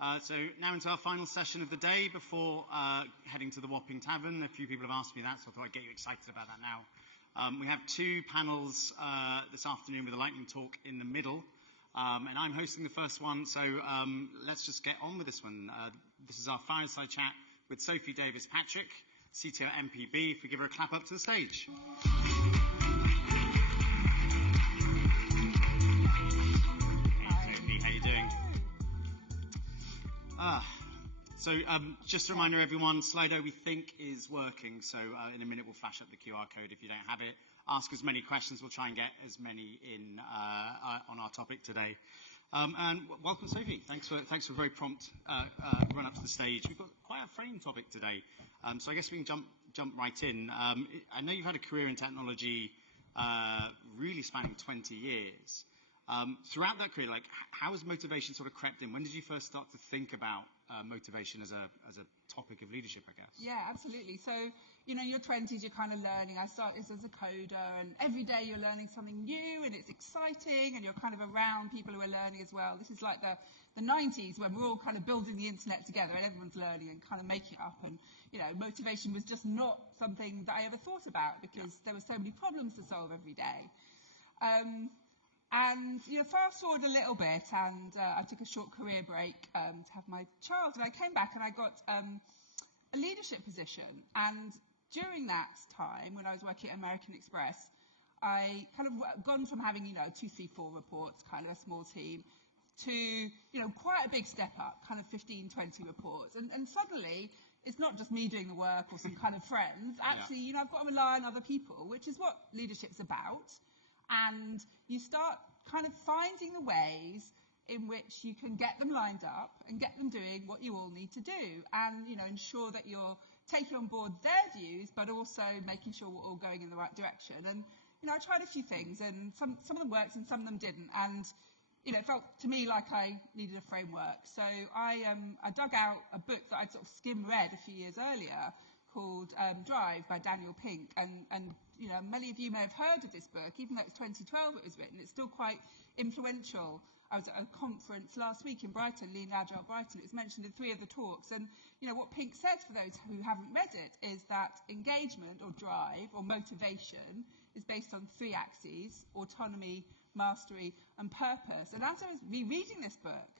So now into our final session of the day before heading to the Wapping Tavern. A few people have asked me that, so I thought I'd get you excited about that now. We have two panels this afternoon with a lightning talk in the middle, and I'm hosting the first one, so let's just get on with this one. This is our Fireside Chat with Sophie Davies-Patrick, CTO at MPB. If we give her a clap up to the stage. So just a reminder, everyone, Slido we think is working, so in a minute we'll flash up the QR code if you don't have it. Ask as many questions, we'll try and get as many in on our topic today. And welcome, Sophie. Thanks for a very prompt run up to the stage. We've got quite a frame topic today, so I guess we can jump right in. I know you've had a career in technology really spanning 20 years. Throughout that career, like, how has motivation sort of crept in? When did you first start to think about motivation as a topic of leadership, I guess? Yeah, absolutely. So, you know, in your 20s, you're kind of learning. I started as a coder, and every day you're learning something new, and it's exciting, and you're kind of around people who are learning as well. This is like the 90s, when we're all kind of building the internet together, and everyone's learning and kind of making it up. And, you know, motivation was just not something that I ever thought about, because there were so many problems to solve every day. And, you know, fast forward a little bit, and I took a short career break to have my child, and I came back and I got a leadership position. And during that time, when I was working at American Express, I kind of gone from having, you know, 2, 3, 4 reports, kind of a small team, to, you know, quite a big step up, kind of 15, 20 reports. And suddenly, it's not just me doing the work or some kind of friends. Actually, you know, I've got to rely on other people, which is what leadership's about. And you start kind of finding the ways in which you can get them lined up and get them doing what you all need to do, and, you know, ensure that you're taking on board their views, but also making sure we're all going in the right direction. And, you know, I tried a few things, and some of them worked and some of them didn't. And, you know, it felt to me like I needed a framework. So I dug out a book that I'd sort of skim-read a few years earlier called Drive by Daniel Pink, and you know, many of you may have heard of this book, even though it's 2012 it was written. It's still quite influential. I was at a conference last week in Brighton, Lean Agile Brighton. It was mentioned in 3 of the talks, and you know what Pink says, for those who haven't read it, is that engagement or drive or motivation is based on 3 axes: autonomy, mastery, and purpose. And as I was rereading this book,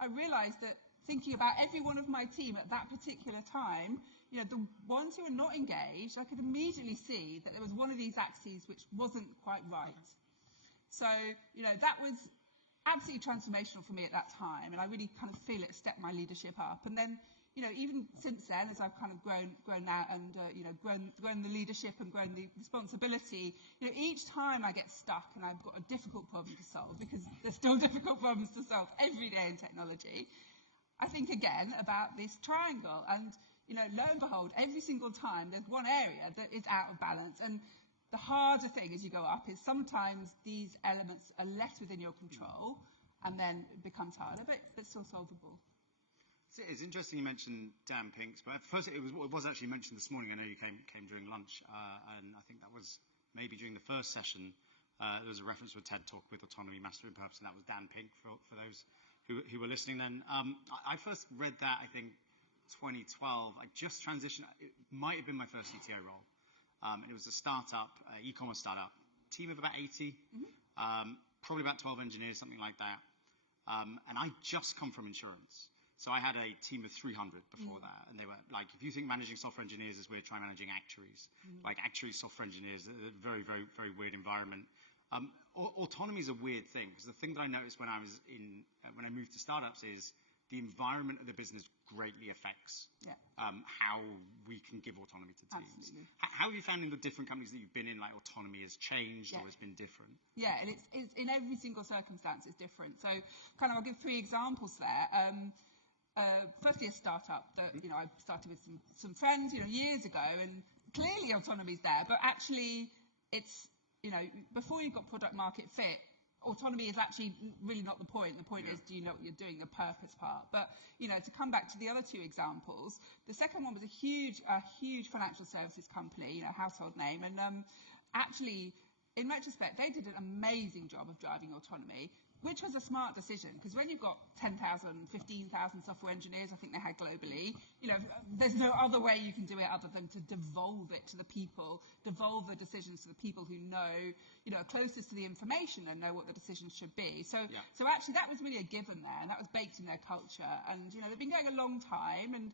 I realized that thinking about every one of my team at that particular time, you know, the ones who were not engaged, I could immediately see that there was one of these axes which wasn't quite right. So, you know, that was absolutely transformational for me at that time, and I really kind of feel it stepped my leadership up. And then, you know, even since then, as I've kind of grown out and, you know, grown the leadership and grown the responsibility, you know, each time I get stuck and I've got a difficult problem to solve, because there's still difficult problems to solve every day in technology, I think again about this triangle, and, you know, lo and behold, every single time there's one area that is out of balance. And the harder thing as you go up is sometimes these elements are less within your control, and then it becomes harder, but it's still solvable. It's interesting you mentioned Dan Pink's, but first it was actually mentioned this morning. I know you came during lunch, and I think that was maybe during the first session. There was a reference to a TED Talk with autonomy, mastery, and purpose, and that was Dan Pink for those who were listening then. I first read that, I think, 2012. I just transitioned. It might have been my first CTO role. It was a startup, e-commerce startup, team of about 80, probably about 12 engineers, something like that. And I just come from insurance. So I had a team of 300 before that. And they were like, if you think managing software engineers is weird, try managing actuaries. Like, actuaries, software engineers, a very, very, very weird environment. Autonomy is a weird thing, because the thing that I noticed when I moved to startups is the environment of the business greatly affects how we can give autonomy to teams. Absolutely. How have you found in the different companies that you've been in, like, autonomy has changed or has been different? Yeah, and it's in every single circumstance it's different. So kind of I'll give 3 examples there. Firstly, a startup that, you know, I started with some friends, you know, years ago, and clearly autonomy's there, but actually it's, you know, before you've got product market fit, autonomy is actually really not the point. The point is, do you know what you're doing, the purpose part? But, you know, to come back to the other 2 examples, the second one was a huge financial services company, you know, household name, and actually in retrospect, they did an amazing job of driving autonomy, which was a smart decision, because when you've got 10,000, 15,000 software engineers, I think they had globally, there's no other way you can do it other than to devolve it to the people, devolve the decisions to the people who know, are closest to the information and know what the decisions should be. So actually that was really a given there, and that was baked in their culture. And, they've been going a long time and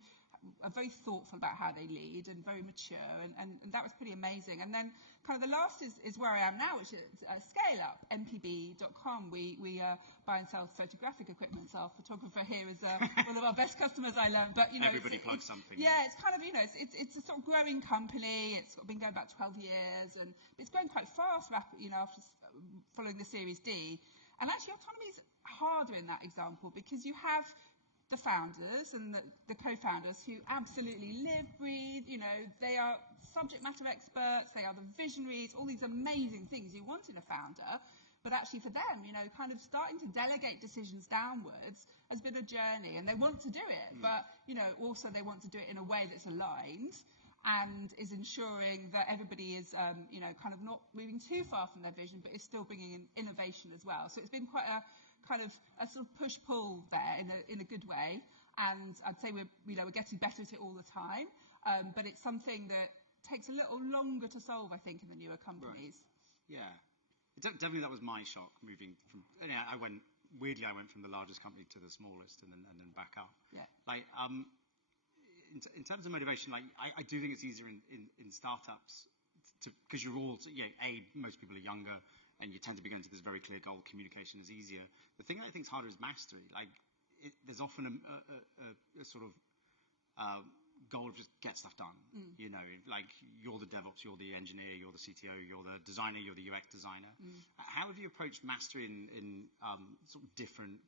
are very thoughtful about how they lead and very mature, and that was pretty amazing. And then kind of the last is where I am now, which is Scale Up, mpb.com. We buy and sell photographic equipment. So our photographer here is one of our best customers, I learned. But everybody plugs something. Yeah, it's kind of it's a sort of growing company. It's been going about 12 years, and it's growing quite fast, rapidly, after following the Series D. And actually, autonomy is harder in that example, because you have the founders and the co-founders who absolutely live, breathe, they are subject matter experts, they are the visionaries, all these amazing things you want in a founder. But actually for them, kind of starting to delegate decisions downwards has been a journey, and they want to do it, but, also they want to do it in a way that's aligned and is ensuring that everybody is, kind of not moving too far from their vision, but is still bringing in innovation as well. So it's been quite a kind of a sort of push-pull there in a good way, and I'd say we're getting better at it all the time, but it's something that takes a little longer to solve, I think, in the newer companies. Right. Yeah, definitely that was my shock moving from. I went from the largest company to the smallest, and then back up. Yeah. In terms of motivation, I do think it's easier in startups because you're all most people are younger, and you tend to be going to this very clear goal. Communication is easier. The thing that I think is harder is mastery. There's often a sort of goal of just get stuff done. You're the DevOps, you're the engineer, you're the CTO, you're the designer, you're the UX designer. How have you approached mastery in sort of different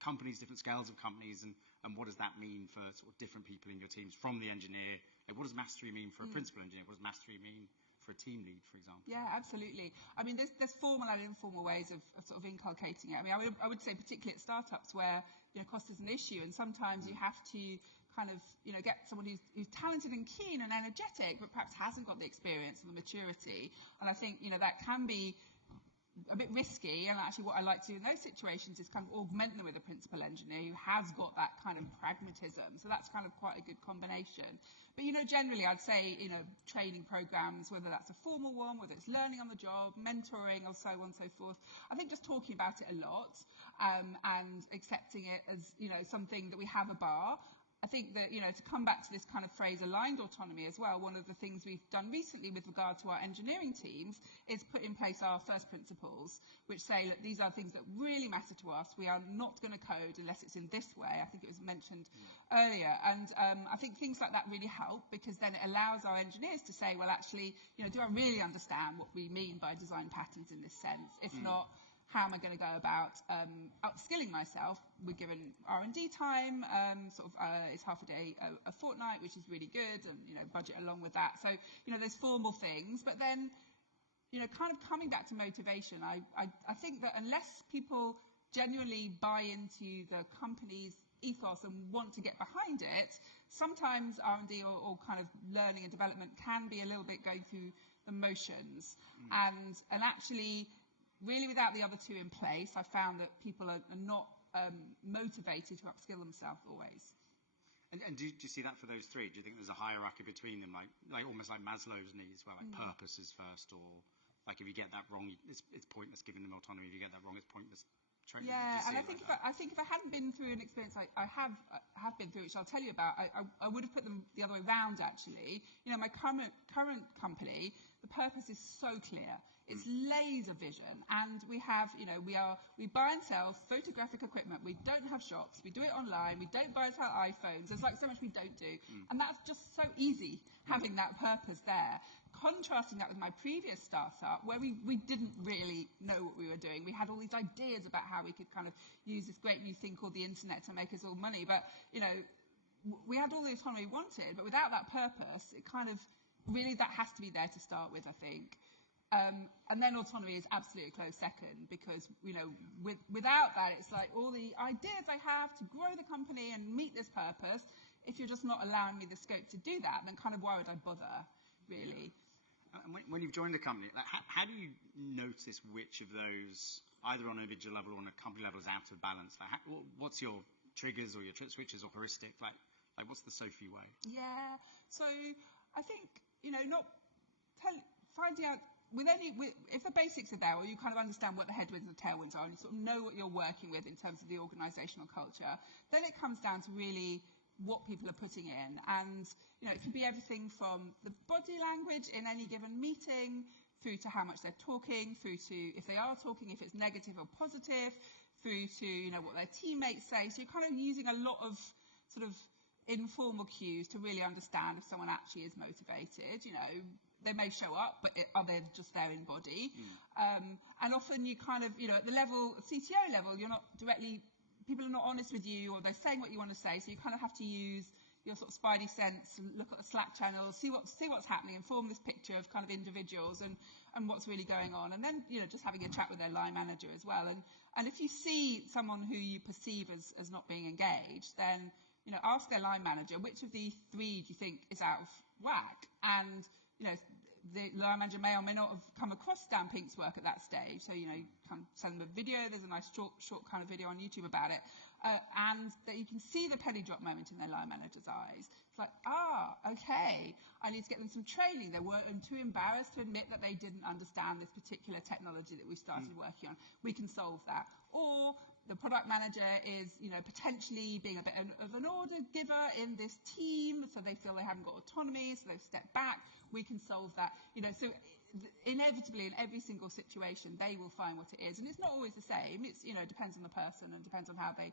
companies, different scales of companies, and what does that mean for sort of different people in your teams, from the engineer? What does mastery mean for a principal engineer? What does mastery mean for a team lead, for example? Yeah, absolutely. I mean, there's formal and informal ways of sort of inculcating it. I mean, I would say particularly at startups where cost is an issue, and sometimes you have to kind of get someone who's talented and keen and energetic, but perhaps hasn't got the experience and the maturity. And I think that can be a bit risky, and actually what I like to do in those situations is kind of augment them with a principal engineer who has got that kind of pragmatism. So that's kind of quite a good combination. But generally I'd say training programs, whether that's a formal one, whether it's learning on the job, mentoring, or so on and so forth, I think just talking about it a lot, and accepting it as something that we have a bar. I think that, to come back to this kind of phrase, aligned autonomy as well, one of the things we've done recently with regard to our engineering teams is put in place our first principles, which say that these are things that really matter to us. We are not going to code unless it's in this way. I think it was mentioned earlier. And I think things like that really help, because then it allows our engineers to say, well, actually, do I really understand what we mean by design patterns in this sense? If not, how am I going to go about upskilling myself? We're given R&D time, it's half a day a fortnight, which is really good, and budget along with that. So there's formal things, but then kind of coming back to motivation, I think that unless people genuinely buy into the company's ethos and want to get behind it, sometimes R&D or kind of learning and development can be a little bit going through the motions, and actually, really, without the other two in place, I found that people are not motivated to upskill themselves always. And do you see that for those three? Do you think there's a hierarchy between them, like almost like Maslow's needs, where purpose is first, or if you get that wrong, it's pointless giving them autonomy. If you get that wrong, it's pointless training. Yeah, and I think if I hadn't been through an experience I have been through, which I'll tell you about, I would have put them the other way round. Actually, my current company, the purpose is so clear. It's laser vision, and we have, we buy and sell photographic equipment. We don't have shops. We do it online. We don't buy and sell iPhones. There's so much we don't do, and that's just so easy having that purpose there. Contrasting that with my previous startup, where we didn't really know what we were doing. We had all these ideas about how we could kind of use this great new thing called the internet to make us all money, but we had all the autonomy we wanted, but without that purpose, it kind of really that has to be there to start with, I think. And then autonomy is absolutely a close second, because without that, it's like all the ideas I have to grow the company and meet this purpose. If you're just not allowing me the scope to do that, then kind of why would I bother, really? And when you've joined a company, like, how do you notice which of those, either on an individual level or on a company level, is out of balance? Like, what's your triggers or your trip switches or heuristics? Like what's the Sophie way? Yeah. So I think, finding out if the basics are there, or you kind of understand what the headwinds and tailwinds are, and sort of know what you're working with in terms of the organisational culture, then it comes down to really what people are putting in. And it can be everything from the body language in any given meeting, through to how much they're talking, through to if they are talking, if it's negative or positive, through to what their teammates say. So you're kind of using a lot of sort of informal cues to really understand if someone actually is motivated. They may show up, but are they just there in body? And often you kind of, at the level, CTO level, people are not honest with you, or they're saying what you want to say, so you kind of have to use your sort of spidey sense and look at the Slack channels, see what's happening, and form this picture of kind of individuals and what's really going on. And then, just having a chat with their line manager as well. And if you see someone who you perceive as not being engaged, then, ask their line manager, which of the three do you think is out of whack? And the line manager may or may not have come across Dan Pink's work at that stage. So, you kind of send them a video. There's a nice short kind of video on YouTube about it. And that you can see the penny drop moment in their line manager's eyes. It's like, okay, I need to get them some training. They weren't too embarrassed to admit that they didn't understand this particular technology that we started working on. We can solve that. Or the product manager is, potentially being a bit of an order giver in this team, so they feel they haven't got autonomy, so they've stepped back. We can solve that. So inevitably in every single situation, they will find what it is. And it's not always the same. It's, depends on the person and depends on how they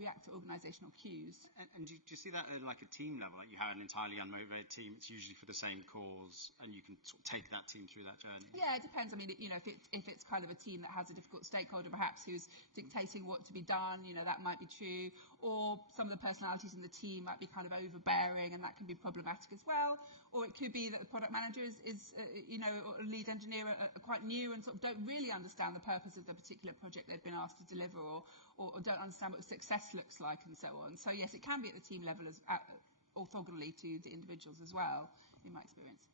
react to organisational cues. And do you see that at like a team level? Like you have an entirely unmotivated team, it's usually for the same cause, and you can sort of take that team through that journey? Yeah, it depends. I mean, if it's kind of a team that has a difficult stakeholder perhaps who's dictating what to be done, that might be true. Or some of the personalities in the team might be kind of overbearing, and that can be problematic as well. Or it could be that the product manager is or lead engineer are quite new and sort of don't really understand the purpose of the particular project they've been asked to deliver, or don't understand what success looks like, and so on. So yes, it can be at the team level orthogonally to the individuals as well, in my experience.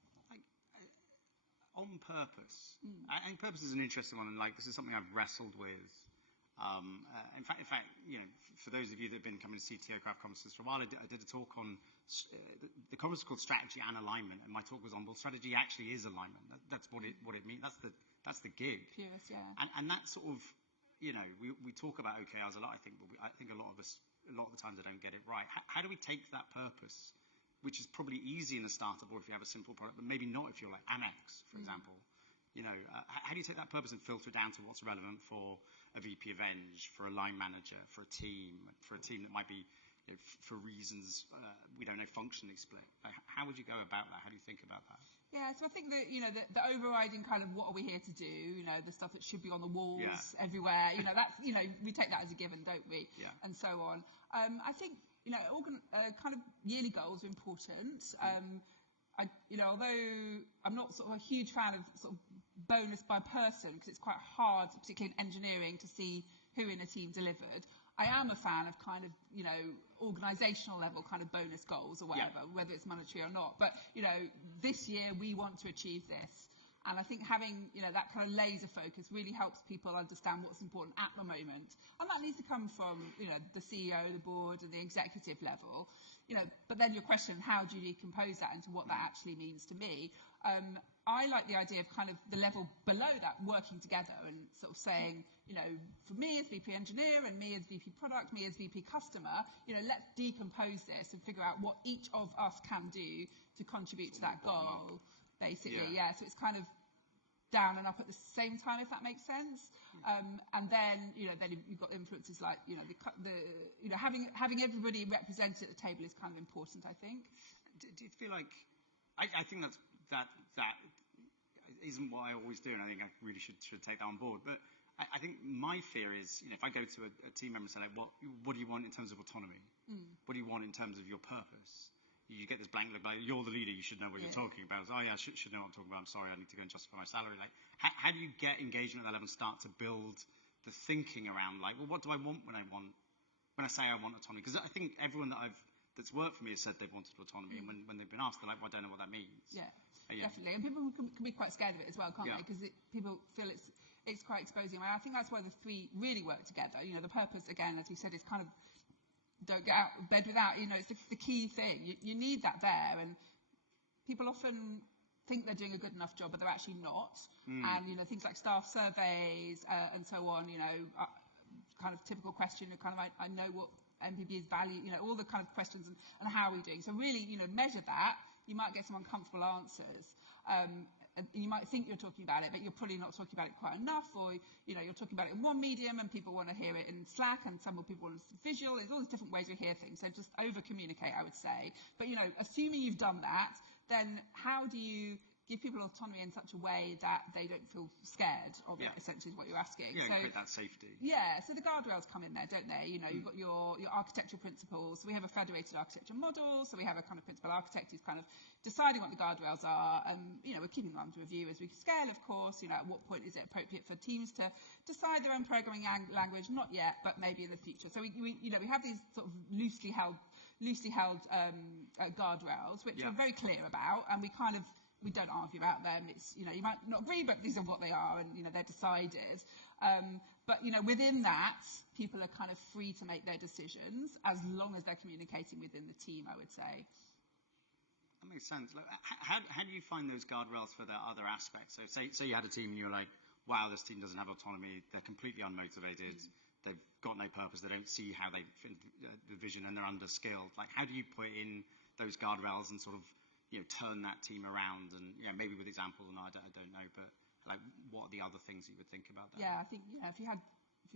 On purpose, I think purpose is an interesting one, and this is something I've wrestled with. In fact, for those of you that have been coming to CTO Craft conferences for a while, I did a talk on the conference called Strategy and Alignment, and my talk was on, well, strategy actually is alignment. That's what it means. That's the gig. Yes, yeah. And that sort of, we talk about OKRs a lot, I think, but I think a lot of the times I don't get it right. How do we take that purpose, which is probably easy in a startup or if you have a simple product, but maybe not if you're like Amex, for example. How do you take that purpose and filter it down to what's relevant for a VP of Eng, for a line manager, for a team that might be, for reasons we don't know, functionally split? How would you go about that? How do you think about that? Yeah, so I think that, the overriding kind of what are we here to do, the stuff that should be on the walls everywhere, that's, we take that as a given, don't we? Yeah. And so on. I think, kind of yearly goals are important. Although I'm not sort of a huge fan of sort of bonus by person, because it's quite hard, particularly in engineering, to see who in a team delivered. I am a fan of kind of, organisational level kind of bonus goals or whatever, whether it's monetary or not. But, this year we want to achieve this. And I think having, that kind of laser focus really helps people understand what's important at the moment. And that needs to come from, the CEO, the board, and the executive level. But then your question, how do you decompose that into what that actually means to me? I like the idea of kind of the level below that working together and sort of saying, for me as VP engineer and me as VP product, me as VP customer, let's decompose this and figure out what each of us can do to contribute to that goal, basically. Yeah, so it's kind of down and up at the same time, if that makes sense. And then, then you've got influences like, having everybody represented at the table is kind of important, I think. Do you feel like, I think that isn't what I always do, and I think I really should take that on board. But I think my fear is, if I go to a team member and say, like, what do you want in terms of autonomy? What do you want in terms of your purpose? You get this blank look, like, you're the leader, you should know what you're talking about. Oh yeah, I should know what I'm talking about. I'm sorry, I need to go and justify my salary. Like, how do you get engagement at that level and start to build the thinking around, like, well, what do I want when I say I want autonomy? Because I think everyone that's worked for me has said they've wanted autonomy, and when they've been asked, they're like, well, I don't know what that means. Yeah. definitely. And people can be quite scared of it as well, can't they? Because people feel it's quite exposing. I think that's why the three really work together. You know, the purpose, again, as we said, is kind of don't get out of bed without, you know, it's the key thing. You need that there. And people often think they're doing a good enough job, but they're actually not. And, you know, things like staff surveys and so on, you know, kind of typical question, kind of, I know what MPB's value, you know, all the kind of questions and how are we doing. So really, you know, measure that. You might get some uncomfortable answers. You might think you're talking about it, but you're probably not talking about it quite enough, or, you know, you're talking about it in one medium and people want to hear it in Slack, and some people want it visual. There's all these different ways we hear things, so just over-communicate, I would say. But, you know, assuming you've done that, then how do you give people autonomy in such a way that they don't feel scared of it, essentially is what you're asking. Yeah, so create that safety. Yeah, so the guardrails come in there, don't they? You know, you've got your architectural principles. So we have a federated architecture model, so we have a kind of principal architect who's kind of deciding what the guardrails are. You know, we're keeping them under review as we scale, of course. You know, at what point is it appropriate for teams to decide their own programming language? Not yet, but maybe in the future. So we you know, we have these sort of loosely held guardrails, which we're very clear about, and we don't argue about them. It's, you know, you might not agree, but these are what they are, and, you know, they're decided. But, you know, within that, people are kind of free to make their decisions as long as they're communicating within the team, I would say. That makes sense. Like, how do you find those guardrails for the other aspects? So say you had a team and you're like, wow, this team doesn't have autonomy, they're completely unmotivated, they've got no purpose, they don't see how they fit the vision, and they're underskilled. Like, how do you put in those guardrails and sort of, you know, turn that team around, and, you know, maybe with examples, and I don't know, but like, what are the other things you would think about that? Yeah, I think, you know, if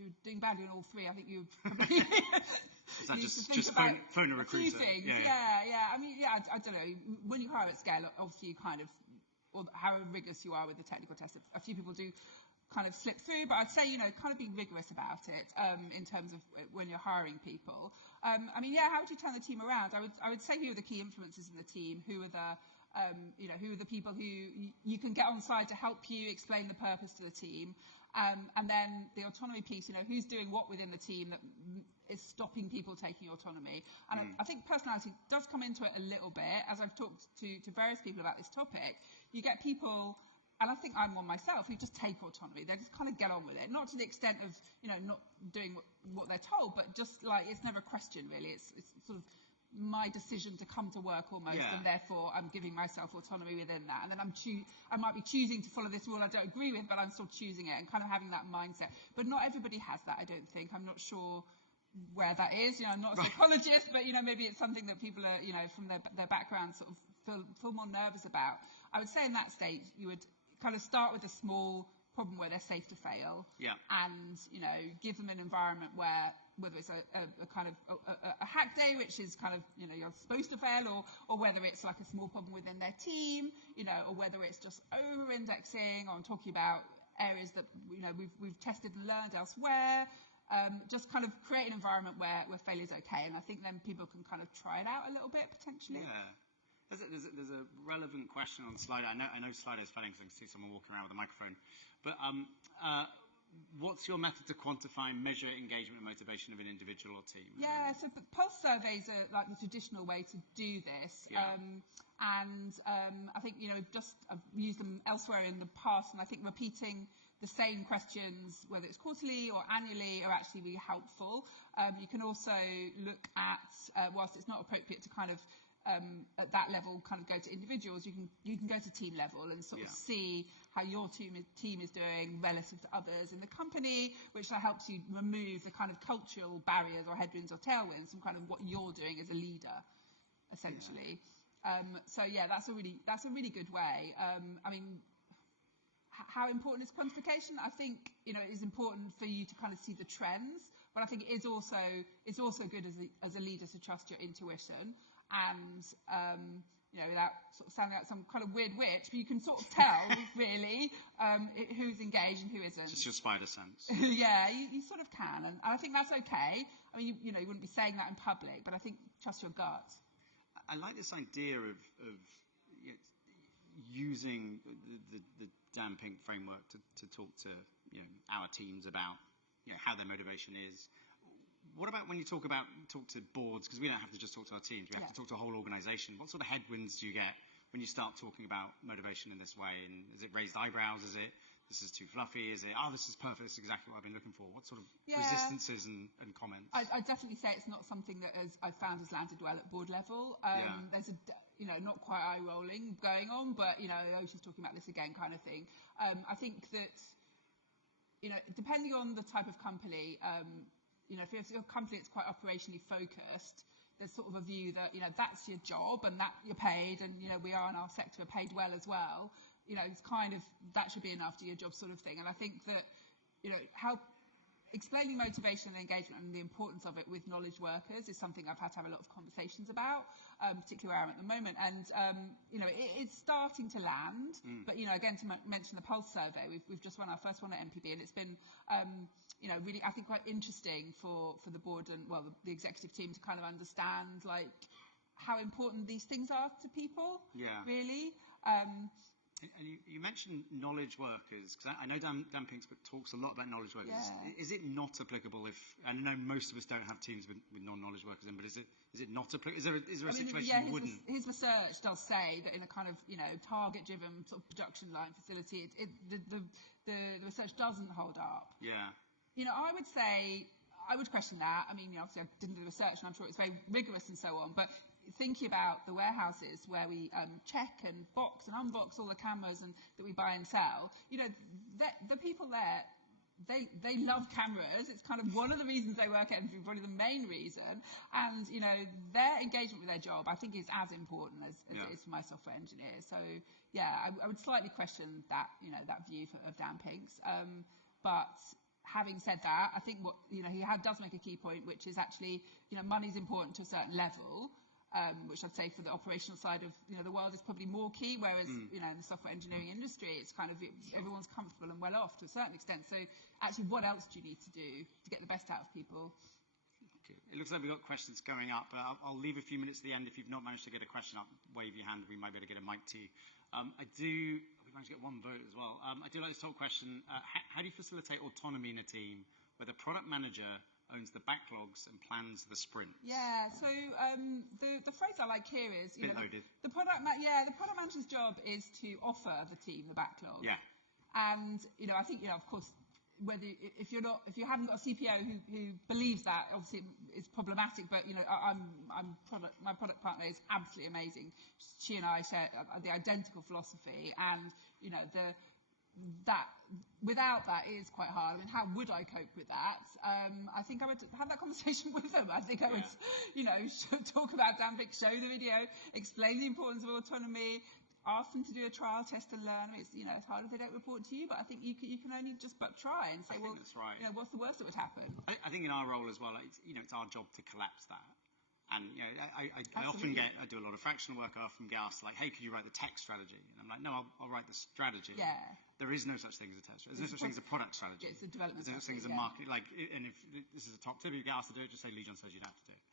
you were doing badly on all three, I think you would probably is that just phone a recruiter? A few things. Yeah. I mean, yeah, I don't know. When you hire at scale, obviously you kind of, or however rigorous you are with the technical tests, a few people do kind of slip through, but I'd say, you know, kind of be rigorous about it in terms of when you're hiring people. I mean, yeah, how would you turn the team around? I would say who are the key influencers in the team, who are the you know, who are the people who you can get on side to help you explain the purpose to the team, and then the autonomy piece, you know, who's doing what within the team that is stopping people taking autonomy. And I think personality does come into it a little bit. As I've talked to various people about this topic, you get people, and I think I'm one myself, who just take autonomy. They just kind of get on with it, not to the extent of, you know, not doing what they're told, but just like, it's never a question really. It's sort of my decision to come to work almost, and therefore I'm giving myself autonomy within that. And then I might be choosing to follow this rule I don't agree with, but I'm still choosing it and kind of having that mindset. But not everybody has that, I don't think. I'm not sure where that is. You know, I'm not a psychologist, but, you know, maybe it's something that people are, you know, from their background sort of feel more nervous about. I would say in that state, you would kind of start with a small problem where they're safe to fail, and, you know, give them an environment where, whether it's a kind of a hack day, which is kind of, you know, you're supposed to fail, or whether it's like a small problem within their team, you know, or whether it's just over-indexing on talking about areas that, you know, we've tested and learned elsewhere. Just kind of create an environment where failure is okay, and I think then people can kind of try it out a little bit potentially. Yeah. There's a relevant question on Slido. I know Slido's planning because I can see someone walking around with a microphone. But what's your method to quantify and measure engagement and motivation of an individual or team? Yeah, so pulse surveys are like the traditional way to do this. And I think, you know, I've used them elsewhere in the past, and I think repeating the same questions, whether it's quarterly or annually, are actually really helpful. You can also look at, whilst it's not appropriate to kind of at that level kind of go to individuals, you can go to team level and sort of see how your team is doing relative to others in the company, which helps you remove the kind of cultural barriers or headwinds or tailwinds from kind of what you're doing as a leader, essentially. So yeah, that's a really good way. I mean, how important is quantification? I think, you know, it is important for you to kind of see the trends, but I think it's also good as a leader to trust your intuition. And, you know, without sort of sounding like some kind of weird witch, but you can sort of tell, really, who's engaged and who isn't. Just your spider sense. Yeah, you sort of can. And I think that's okay. I mean, you know, you wouldn't be saying that in public, but I think trust your gut. I like this idea of you know, using the Dan Pink framework to talk to, you know, our teams about, you know, how their motivation is. What about when you talk to boards, because we don't have to just talk to our teams, we have to talk to a whole organisation. What sort of headwinds do you get when you start talking about motivation in this way? And is it raised eyebrows? Is it this is too fluffy? Is it, oh, this is perfect, this is exactly what I've been looking for? What sort of resistances and comments? I'd definitely say it's not something that I've found has landed well at board level. There's not quite eye-rolling going on, but, I was just talking about this again kind of thing. I think that, depending on the type of company, if you're a company that's quite operationally focused, there's sort of a view that, that's your job and that you're paid, and, we are in our sector are paid well as well. It's kind of, that should be an after your job sort of thing. And I think that, how explaining motivation and engagement and the importance of it with knowledge workers is something I've had to have a lot of conversations about, particularly where I'm at the moment. And, it's starting to land. But, again, to mention the Pulse survey, we've just run our first one at MPB, and it's been, really, I think, quite interesting for the board and, well, the executive team to kind of understand, like, how important these things are to people, really. And you mentioned knowledge workers, because I know Dan Pinks talks a lot about knowledge workers. Yeah. Is it not applicable if, and I know most of us don't have teams with non-knowledge workers in, but is it not applicable? Is there a situation you wouldn't? His research does say that in a kind of, target-driven sort of production line facility, the research doesn't hold up. Yeah. I would say, I would question that. I mean, obviously I didn't do the research and I'm sure it's very rigorous and so on, but thinking about the warehouses where we check and box and unbox all the cameras and that we buy and sell, the people there, they love cameras. It's kind of one of the reasons they work at MPB, probably the main reason. And, their engagement with their job, I think, is as important as it is for my software engineers. So, I would slightly question that, that view of Dan Pinks. But having said that, I think what, he does make a key point, which is actually, money's important to a certain level. Which I'd say for the operational side of the world is probably more key, whereas in the software engineering industry it's kind of everyone's comfortable and well off to a certain extent. So actually, what else do you need to do to get the best out of people? Okay. It looks like we've got questions going up. I'll leave a few minutes at the end. If you've not managed to get a question up, wave your hand. We might be able to get a mic to you. We managed to get one vote as well. I do like this whole question. How do you facilitate autonomy in a team where the product manager owns the backlogs and plans the sprint? Yeah, so the phrase I like here is, the product manager's job is to offer the team the backlog. Yeah. And, I think, of course, if you haven't got a CPO who believes that, obviously it's problematic, but, my product partner is absolutely amazing. She and I share the identical philosophy, and, without that is quite hard. I mean, how would I cope with that? I think I would have that conversation with them. I think I would, talk about Dan Pinks, show the video, explain the importance of autonomy, ask them to do a trial, test and learn. It's, it's hard if they don't report to you, but I think you can only just but try and say, that's right. What's the worst that would happen? I think in our role as well, it's our job to collapse that. And, I often I do a lot of fractional work. I often get asked, like, hey, could you write the tech strategy? And I'm like, no, I'll write the strategy. Yeah. There is no such thing as a tech strategy. There's no such thing as a product strategy. It's a development strategy. There's no such thing as a market. And if this is a top tip, you get asked to do it, just say Legion says you'd have to do it.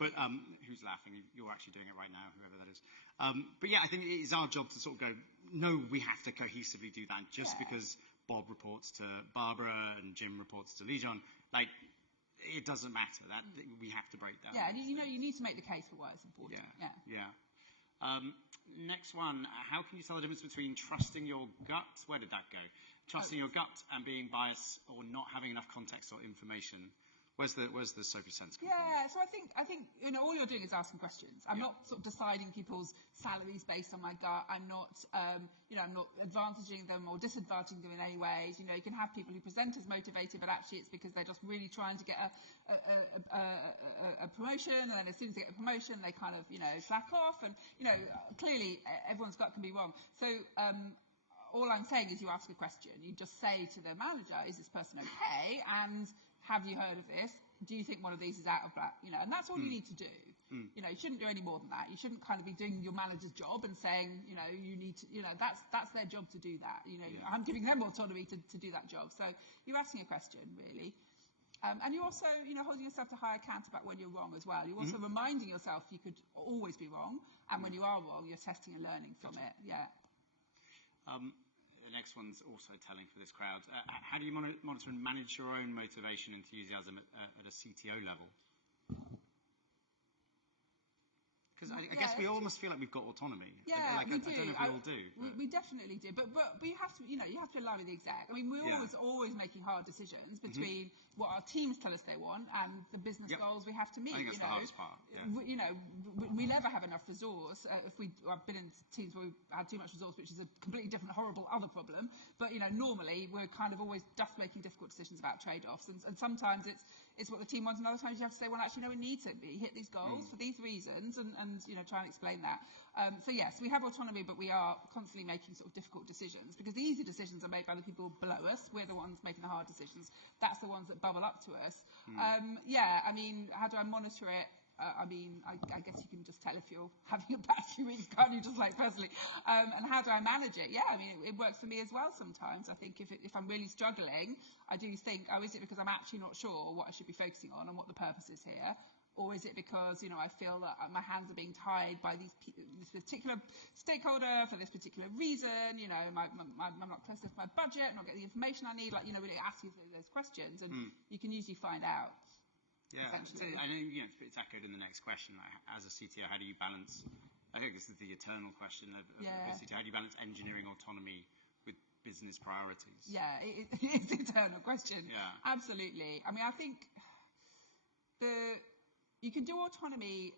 But who's laughing? You're actually doing it right now, whoever that is. But I think it is our job to sort of go, no, we have to cohesively do that. Just because Bob reports to Barbara and Jim reports to Legion, like, it doesn't matter. That we have to break that. Yeah, and you need to make the case for why it's important. Yeah. Next one, how can you tell the difference between trusting your gut, where did that go? Trusting your gut and being biased, or not having enough context or information? Where's the Sophie sense? Yeah, so I think all you're doing is asking questions. I'm not sort of deciding people's salaries based on my gut. I'm not I'm not advantaging them or disadvantaging them in any ways. You can have people who present as motivated, but actually it's because they're just really trying to get a promotion, and then as soon as they get a promotion, they kind of slack off, and clearly everyone's gut can be wrong. So all I'm saying is you ask a question. You just say to the manager, is this person okay? And have you heard of this? Do you think one of these is out of that? And that's all you need to do. You shouldn't do any more than that. You shouldn't kind of be doing your manager's job and saying, you need to, that's their job to do that. I'm giving them autonomy to do that job. So you're asking a question, really. And you're also, holding yourself to high account about when you're wrong as well. You're also reminding yourself you could always be wrong. And when you are wrong, you're testing and learning from it. Yeah. The next one's also telling for this crowd. How do you monitor and manage your own motivation and enthusiasm at a CTO level? Because I guess we almost feel like we've got autonomy. Yeah, we do. I don't know if we all do. We definitely do. But you have to, you have to align with the exec. I mean, we're always making hard decisions between what our teams tell us they want and the business goals we have to meet. I think that's the hardest part. Yeah. We never have enough resource. I've been in teams where we've had too much resource, which is a completely different, horrible other problem. But normally we're kind of always just making difficult decisions about trade-offs, and sometimes it's what the team wants, and other times you have to say, well, actually, no, we need to hit these goals for these reasons, and try and explain that. So yes, we have autonomy, but we are constantly making sort of difficult decisions, because the easy decisions are made by the people below us. We're the ones making the hard decisions. That's the ones that bubble up to us. I mean, how do I monitor it? I guess you can just tell if you're having a bad few weeks, can't you, just like personally? And how do I manage it? Yeah, I mean, it works for me as well sometimes. I think if I'm really struggling, I do think, is it because I'm actually not sure what I should be focusing on and what the purpose is here? Or is it because, I feel that my hands are being tied by this particular stakeholder for this particular reason? I'm not close enough to my budget, I'm not getting the information I need. Really asking those questions, and you can usually find out. Yeah, I know it's echoed in the next question. Like, as a CTO, how do you balance? I think this is the eternal question of CTO. How do you balance engineering autonomy with business priorities? Yeah, it's the eternal question. Yeah, absolutely. I mean, I think you can do autonomy,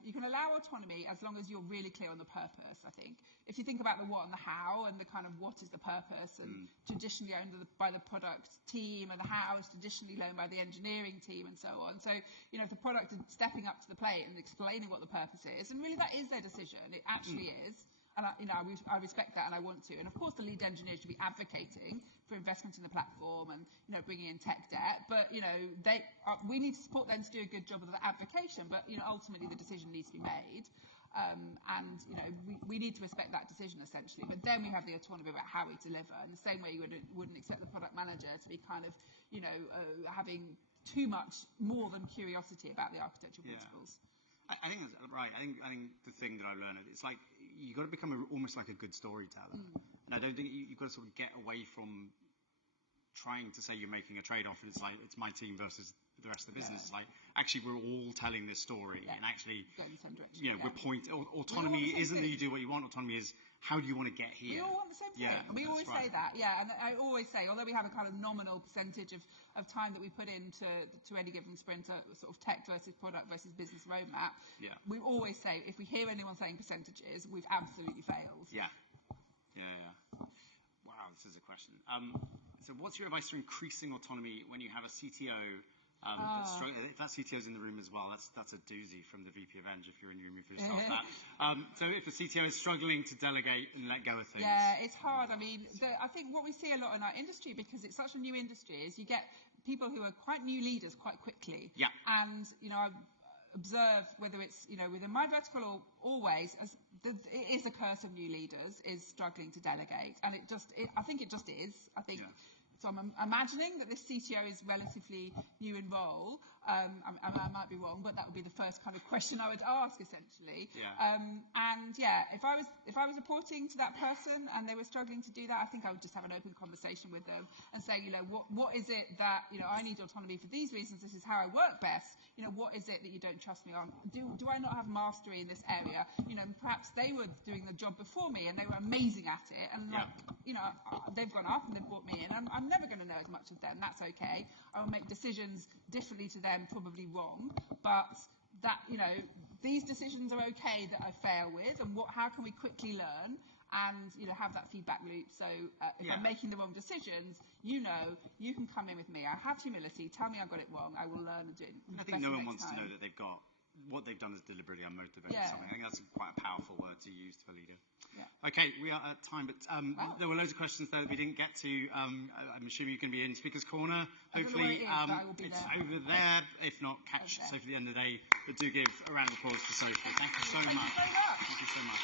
you can allow autonomy as long as you're really clear on the purpose, I think. If you think about the what and the how, and the kind of what is the purpose, and traditionally owned by the product team, and the how is traditionally owned by the engineering team, and so on. So, if the product is stepping up to the plate and explaining what the purpose is, and really that is their decision, it actually is. And I respect that, and I want to. And of course, the lead engineer should be advocating for investment in the platform and bringing in tech debt. But we need to support them to do a good job of the advocation. But ultimately, the decision needs to be made, and we need to respect that decision essentially. But then we have the autonomy about how we deliver. In the same way, you wouldn't accept the product manager to be kind of having too much more than curiosity about the architectural principles. I think that's right. I think the thing that I learned, it's like you've got to become almost like a good storyteller. And I don't think you've got to sort of get away from trying to say you're making a trade-off, and it's like it's my team versus the rest of the business. It's like actually we're all telling this story, and actually autonomy isn't that you do what you want. Autonomy is how do you want to get here? We all want the same thing. We always say that, and I always say, although we have a kind of nominal percentage of time that we put into any given sprint, sort of tech versus product versus business roadmap, we always say, if we hear anyone saying percentages, we've absolutely failed. Yeah. Wow, this is a question. So what's your advice for increasing autonomy when you have a CTO if that CTO's in the room as well, that's a doozy from the VP of Eng if you're in the room, if you're that. So if the CTO is struggling to delegate and let go of things. Yeah, it's hard. I mean, I think what we see a lot in our industry, because it's such a new industry, is you get people who are quite new leaders quite quickly. Yeah. And, I've observed, whether it's, within my vertical or always, it is a curse of new leaders, is struggling to delegate. And I think it just is. I think... Yeah. So I'm imagining that this CTO is relatively new in role. I might be wrong, but that would be the first kind of question I would ask, essentially. Yeah. If I was reporting to that person and they were struggling to do that, I think I would just have an open conversation with them and say, what is it that I need autonomy for these reasons? This is how I work best. What is it that you don't trust me on? Do I not have mastery in this area? Perhaps they were doing the job before me and they were amazing at it, and they've gone up and they've brought me in. I'm never going to know as much as them. That's okay. I will make decisions differently to them, probably wrong, but that these decisions are okay that I fail with, and how can we quickly learn and have that feedback loop. So if I'm making the wrong decisions, you can come in with me. I have humility. Tell me I got it wrong. I will learn and do it. I think no one wants to know that what they've done is deliberately unmotivated. I think that's quite a powerful word to use for a leader. Yeah. Okay, we are at time, but there were loads of questions there that we didn't get to. I'm assuming you can be in Speaker's Corner. Hopefully, it's over there. If not, catch Sophie at the end of the day. But do give a round of applause for Sophie. Thank you so much. Thank you very much. Thank you so much.